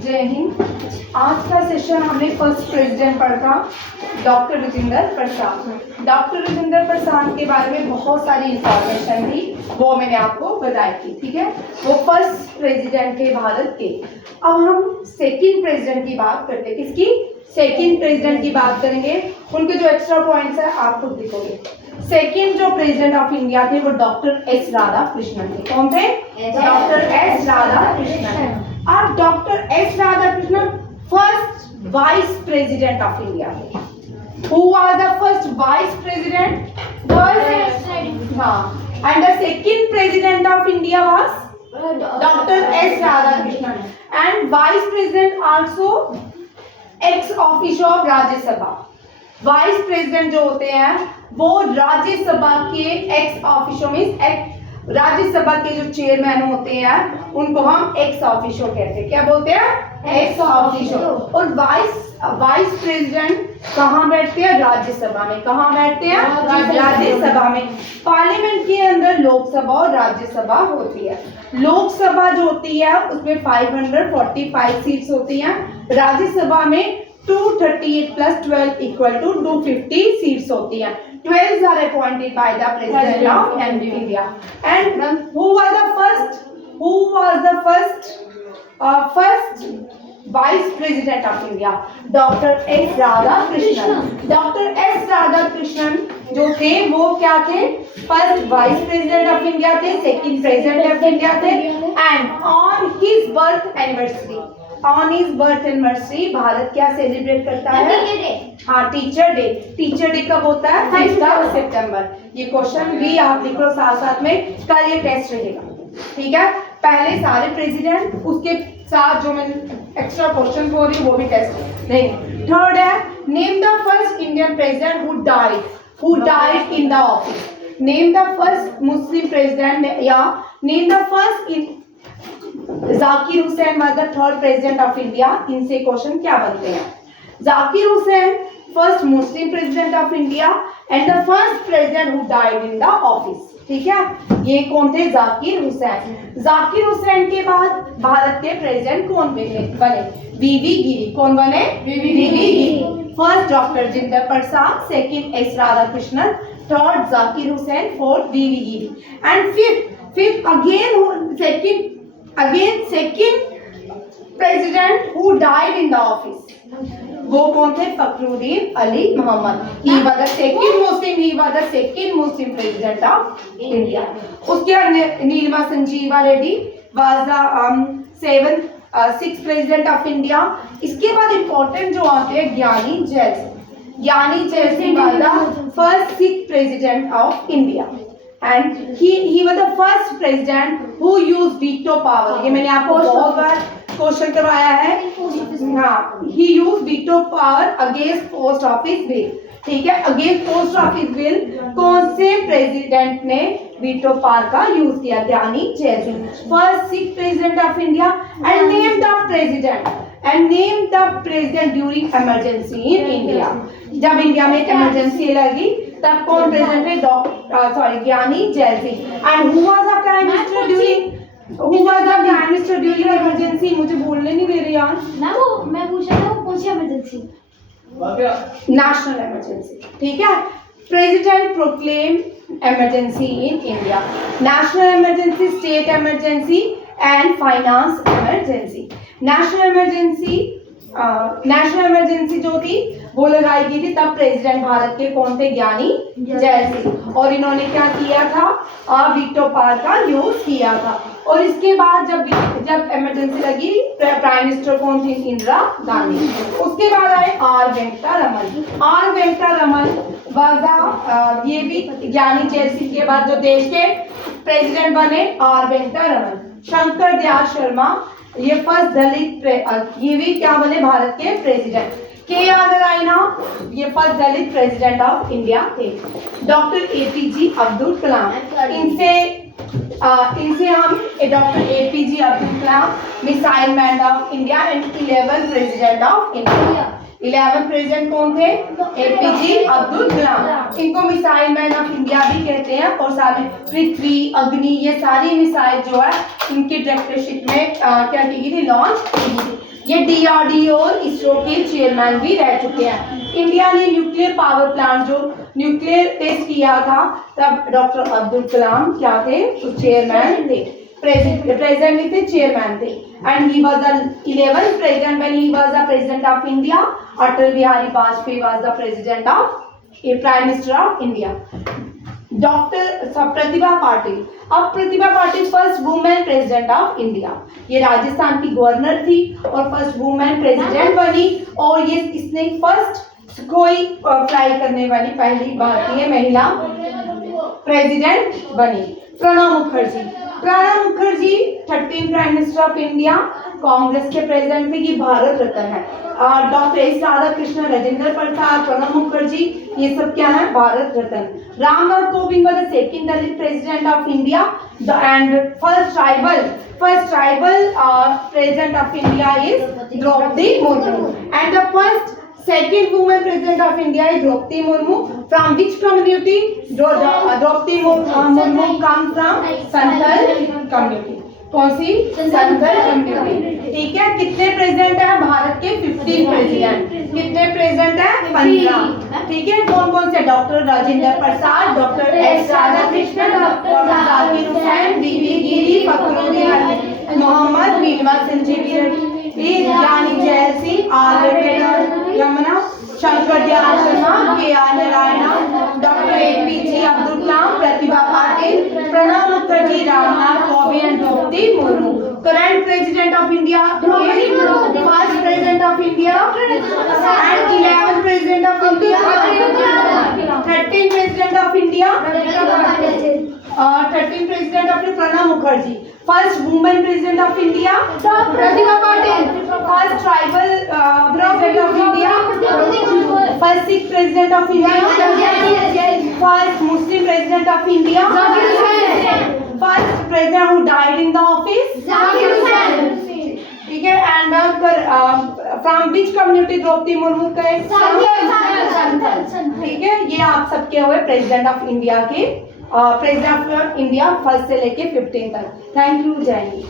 जय हिंद। आज का सेशन हमने फर्स्ट प्रेसिडेंट पढ़ा डॉक्टर राजेंद्र प्रसाद। डॉक्टर राजेंद्र प्रसाद के बारे में बहुत सारी इंफॉर्मेशन थी, वो मैंने आपको बताई थी। ठीक है, वो फर्स्ट प्रेसिडेंट थे भारत के। अब हम सेकंड प्रेसिडेंट की बात करते हैं। किसकी? सेकंड प्रेसिडेंट की बात करेंगे। उनके जो एक्स्ट्रा पॉइंट्स है आप खुद लिखोगे। सेकंड जो प्रेसिडेंट ऑफ इंडिया थे वो डॉक्टर एस राधाकृष्णन थे। कौन थे? Doctor S Radhakrishnan. अब doctor S Radhakrishnan first vice president of India थे। Who was the first vice president? And the second president of India was Dr. S. Radhakrishnan. And vice president also ex officio of Rajya Sabha. Vice president जो होते हैं वो राज्यसभा के ex officio में राज्यसभा के जो chairman होते हैं उनको हम एक्स ऑफिशियो कहते हैं। क्या बोलते हैं? Ex officio. और वाइस प्रेसिडेंट कहाँ बैठते हैं? राज्यसभा में। कहाँ बैठते हैं? राज्यसभा में। पार्लियामेंट के अंदर लोकसभा और राज्यसभा होती है। लोकसभा जो होती है उसमें 545 सीट्स होती हैं। राज्यसभा में 238 plus 12 equal to 250 seats होती हैं। 12 are appointed by the president of India. And who was the first vice president of India? Dr. S. Radhakrishnan. Dr. S. Radhakrishnan जो थे वो क्या थे? First vice president of India थे, second president of India थे। And on his birth anniversary Bharat क्या celebrate करता है? हाँ, टीचर डे। टीचर डे कब होता है? 5 सितंबर। ये क्वेश्चन भी आप लिख लो साथ साथ में, कल ये टेस्ट रहेगा। ठीक है, पहले सारे प्रेसिडेंट, उसके साथ जो मैं एक्स्ट्रा क्वेश्चन बोल रही हूँ वो भी टेस्ट नहीं। थर्ड है, name the first Indian president who died in the office. Name the first Muslim president या name the first Zakir Hussain was the third president of India. इनसे क्वेश्चन क्या बनते हैं? Zakir Hussain first Muslim president of India and the first president who died in the office. ठीक है, ये कौन थे? जाकिर हुसैन। जाकिर हुसैन के बाद भारत के प्रेसिडेंट कौन बने? वीवी गिरी। कौन बने? V V Giri. First doctor Rajendra Prasad, second S Radhakrishnan, third Zakir Hussain, fourth V V Giri. And fifth second president who died in the office. वो कौन थे? Fakhruddin Ali Mohammad. He was the second Muslim president of India. उसके बाद नीलमा Sanjeeva Reddy was the sixth president of India. इसके बाद important जो आते हैं ज्ञानी gel Singh was the first sixth president of India. And he was the first president who used veto power. ये मैंने आपको बहुत बार क्वेश्चन करवाया है। हाँ, he used veto power against post office bill. ठीक है, अगेंस्ट पोस्ट ऑफिस बिल कौन से प्रेसिडेंट ने वीटो पावर का यूज किया? ज्ञानी gel Singh. First six president of India and name the president during emergency in India. जब इंडिया में इमरजेंसी लगी तब कौन प्रेसिडेंट थे? ज्ञानी gel Singh. And who was the prime minister during emergency? मुझे बोलने नहीं दे रही यार ना, वो मैं पूछ रहा था कौन सी इमरजेंसी? National emergency. ठीक है, president proclaim emergency in India. National emergency, state emergency and finance emergency. National emergency जो थी वो लगाई गई थी तब प्रेसिडेंट भारत के कौन थे? ज्ञानी जैल सिंह। और इन्होंने क्या किया था? वीटो पावर का यूज किया था। और इसके बाद जब इमरजेंसी लगी प्राइम मिनिस्टर कौन थी? इंदिरा गांधी। उसके बाद आए आर वेंकटा रमन ये भी ज्ञानी जैल सिंह के बाद जो देश के प्रेसिडेंट बने आर वेंकटा रमन। शंकर दयाल शर्मा ये फर्स्ट दलित ये भी क्या बने? भारत के प्रेसिडेंट। के आर नारायण ये first Dalit president of India थे। डॉक्टर एपीजे अब्दुल कलाम, इनसे हम doctor APJ Abdul Kalam missile man of India and 11th president of India. 11 president कौन थे? एपीजे अब्दुल कलाम। इनको मिसाइल मैन ऑफ इंडिया भी कहते हैं। और सारे पृथ्वी, अग्नि, ये सारी मिसाइल जो है इनकी डायरेक्टरशिप में क्या की गई थी? लॉन्च की गई थी। ये DRDO और इसरो के चेयरमैन भी रह चुके हैं। इंडिया ने न्यूक्लियर पावर प्लांट जो न्यूक्लियर टेस्ट किया था तब डॉक्टर अब्दुल कलाम क्या थे, चेयरमैन थे, प्रेसिडेंट नहीं थे, चेयरमैन थे। And he was the 11th president when he was the president of India. Atal Bihari Vajpayee was the president of Prime Minister of India. Doctor Pratibha Patil, अब Pratibha Patil first women president of India. ये राजस्थान की governor थी और first women president बनी और ये इसने first कोई फ्लाई करने वाली पहली भारतीय महिला प्रेसिडेंट बनी। Pranab Mukherjee, Pranab Mukherjee 13th prime minister of India, Congress के प्रेसिडेंट थे, ये भारत रत्न है। डॉक्टर एस राधाकृष्णन, राजेंद्र प्रसाद, प्रणब मुखर्जी, ये सब क्या है, Bharat Ratna. Ramnath Kovind was the second Dalit president of India and first tribal president of India is Draupadi Murmu and the first second woman president of India is Draupadi Murmu. From which community? Draupadi Murmu comes from Santhal community. कौन सी? Santhal community. ठीक है, कितने president है भारत के? 15 president. कितने president है? 15। ठीक है, कौन कौन से? Doctor Rajendra Prasad, doctor S Radhakrishnan, doctor Zakir Hussain, V V Giri, Fakhruddin Mohammed, Neelam Sanjiva, Giani Zail Singh, R यमुना, Shankar Dayal Sharma, K R. Narayan, doctor APJ Abdul Kalam, Pratibha Patil, Pranab Mukherjee, Ramnath Kovind and Droupadi Murmu. Current president of India, first president of India and 11th president of India, 13th president of India, 13th president of Pranab Mukherjee, first women president of India Pratibha Patil, first tribal president of India, first Sikh president of India, first Muslim president of India, first president who died in the office, ठीक है। And from which community Draupadi Murmu का? ठीक है, ये आप सबके हुए president of India के प्रेसिडेंट ऑफ इंडिया फर्स्ट से लेके 15 तक। थैंक यू, जय हिंद।